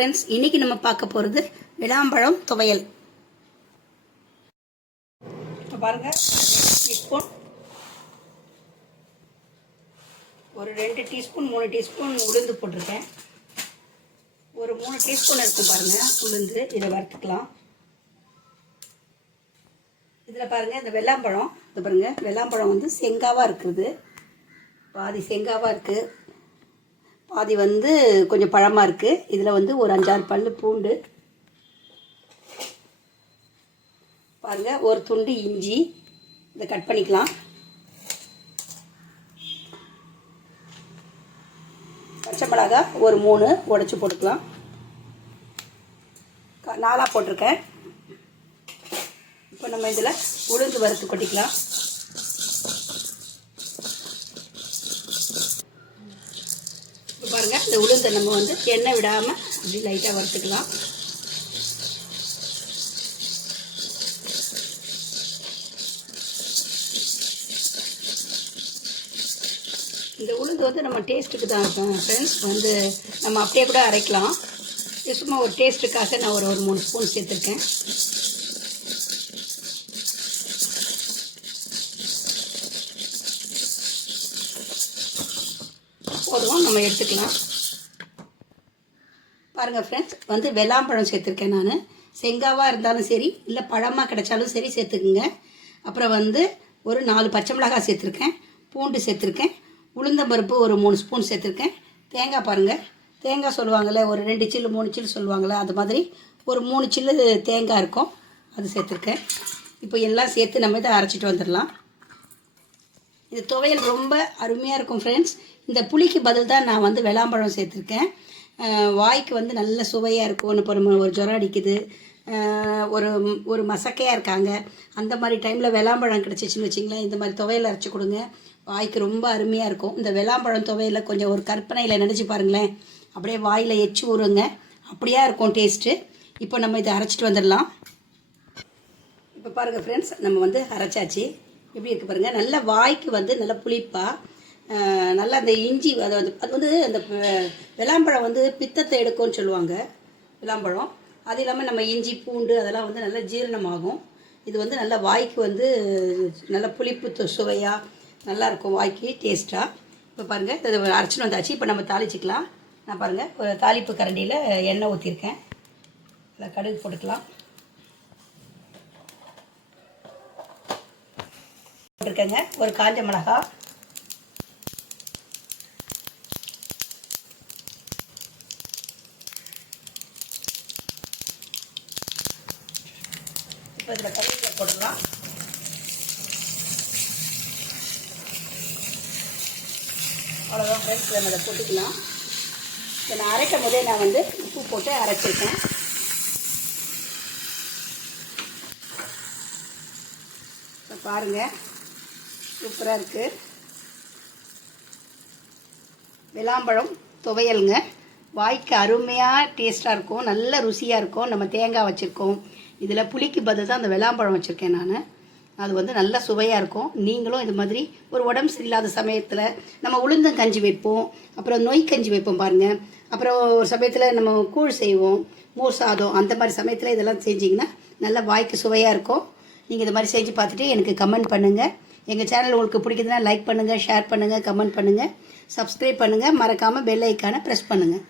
Friends இன்னைக்கு நம்ம பார்க்க போகிறது விளாம்பழம் துவையல். பாருங்க ஒரு ரெண்டு டீஸ்பூன் மூணு டீஸ்பூன் உளுந்து போட்டிருக்கேன். ஒரு மூணு டீஸ்பூன் இருக்கும் பாருங்க உளுந்து. இதை வறுத்துக்கலாம். இதில் பாருங்க இந்த வெள்ளாம்பழம் இது பாருங்க வெள்ளாம்பழம் வந்து செங்காவாக இருக்குது பாதி செங்காவாக இருக்குது பாதி வந்து கொஞ்சம் பழமாக இருக்குது இதில் வந்து ஒரு அஞ்சாறு பல் பூண்டு. பாருங்கள் ஒரு துண்டு இஞ்சி. இதை கட் பண்ணிக்கலாம். பச்சை மிளகா ஒரு மூணு உடச்சி போட்டுக்கலாம். க- போட்டிருக்கேன். இப்போ நம்ம இதில் உளுந்து வறுத்து கொட்டிக்கலாம். இந்த உளுந்தை நம்ம வந்து எண்ணெய் விடாமல் அப்படி லைட்டாக வறுத்துக்கலாம். இந்த உளுந்து வந்து நம்ம டேஸ்ட்டுக்கு தான் ஃப்ரெண்ட்ஸ் வந்து நம்ம அப்படியே கூட அரைக்கலாம். சும்மா ஒரு டேஸ்ட்டுக்காக நான் ஒரு ஒரு மூணு ஸ்பூன் சேர்த்துருக்கேன். போதும்? நம்ம எடுத்துக்கலாம். பாருங்கள் ஃப்ரெண்ட்ஸ் வந்து வெள்ளாம்பழம் சேர்த்துருக்கேன் நான். செங்காவாக இருந்தாலும் சரி இல்லை பழமாக கிடைச்சாலும் சரி சேர்த்துக்குங்க. அப்புறம் வந்து ஒரு நாலு பச்சை மிளகாய் சேர்த்துருக்கேன். பூண்டு சேர்த்துருக்கேன். உளுந்தம்பருப்பு ஒரு மூணு ஸ்பூன் சேர்த்துருக்கேன். தேங்காய் பாருங்கள் தேங்காய் சொல்லுவாங்கள்ல ஒரு ரெண்டு சில்லு மூணு சில்லு சொல்லுவாங்கள்ல அது மாதிரி ஒரு மூணு சில்லு தேங்காய் இருக்கும் அது சேர்த்துருக்கேன். இப்போ எல்லாம் சேர்த்து நம்ம இதை அரைச்சிட்டு வந்துடலாம். இந்த துவையல் ரொம்ப அருமையாக இருக்கும் ஃப்ரெண்ட்ஸ் இந்த புளிக்கு பதில் தான் நான் வந்து வெளாம்பழம் சேர்த்துருக்கேன். வாய்க்கு வந்து நல்ல சுவையாக இருக்கும். இப்போ நம்ம ஒரு ஜுரம் அடிக்குது. ஒரு ஒரு மசக்கையாக இருக்காங்க. அந்த மாதிரி டைமில் வெளாம்பழம் கிடச்சிச்சின்னு வச்சிங்களேன். இந்த மாதிரி துவையல் அரைச்சி கொடுங்க. வாய்க்கு ரொம்ப அருமையாக இருக்கும். இந்த வெளாம்பழம் துவையில் கொஞ்சம் ஒரு கற்பனையில் நினச்சி பாருங்களேன். அப்படியே வாயில் எச்சி ஊறுங்க அப்படியா இருக்கும் டேஸ்ட்டு இப்போ நம்ம இதை அரைச்சிட்டு வந்துடலாம். இப்போ பாருங்கள் ஃப்ரெண்ட்ஸ் நம்ம வந்து அரைச்சாச்சு. எப்படி இருக்குது பாருங்கள் நல்ல வாய்க்கு வந்து நல்ல புளிப்பாக நல்லா அந்த இஞ்சி அது வந்து அது வந்து அந்த விளாம்பழம் வந்து பித்தத்தை எடுக்கும்னு சொல்லுவாங்க விளாம்பழம் அது இல்லாமல் நம்ம இஞ்சி பூண்டு அதெல்லாம் வந்து நல்லா ஜீரணமாகும். இது வந்து நல்லா வாய்க்கு வந்து நல்ல புளிப்பு சுவையாக நல்லா இருக்கும் வாய்க்கு டேஸ்ட்டாக இப்போ பாருங்கள் இதை அரைச்சின்னு வந்தாச்சு. இப்போ நம்ம தாளிச்சிக்கலாம். நான் பாருங்கள் ஒரு தாளிப்பு கரண்டியில் எண்ணெய் ஊற்றிருக்கேன் அதில் கடுகு போட்டுக்கலாம். போட்டிருக்கேங்க. ஒரு காஞ்ச மிளகாய் இப்போ இதில் கருவேப்பிலை போட்டுக்கலாம் அவ்வளோதான் ஃப்ரெண்ட்ஸ் நம்ம அதை போட்டுக்கலாம் இப்போ நான் அரைக்கும் போதே நான் வந்து உப்பு போட்டு அரைச்சிருக்கேன். இப்போ பாருங்கள் சூப்பராக இருக்குது விளாம்பழம் துவையலுங்க. வாய்க்கு அருமையாக டேஸ்ட்டாக இருக்கும் நல்ல ருசியாக இருக்கும். நம்ம தேங்காய் வச்சுருக்கோம். இதில் புளிக்கு பதில் தான் அந்த விளாம்பழம் வச்சுருக்கேன் நான். அது வந்து நல்ல சுவையாக இருக்கும். நீங்களும் இது மாதிரி ஒரு உடம்பு சரியில்லாத சமயத்தில் நம்ம உளுந்தங்கஞ்சி வைப்போம். அப்புறம் நொய் கஞ்சி வைப்போம் பாருங்கள் அப்புறம் ஒரு சமயத்தில் நம்ம கூழ் செய்வோம். மோர் சாதம் அந்த மாதிரி சமயத்தில் இதெல்லாம் செஞ்சிங்கன்னா நல்ல வாய்க்கு சுவையாக இருக்கும். நீங்கள் இது மாதிரி செஞ்சு பார்த்துட்டு எனக்கு கமெண்ட் பண்ணுங்கள் எங்கள் சேனல் உங்களுக்கு பிடிக்குதுன்னா லைக் பண்ணுங்கள் ஷேர் பண்ணுங்கள் கமெண்ட் பண்ணுங்கள் சப்ஸ்கிரைப் பண்ணுங்கள் மறக்காமல் பெல் ஐக்கானை ப்ரெஸ் பண்ணுங்கள்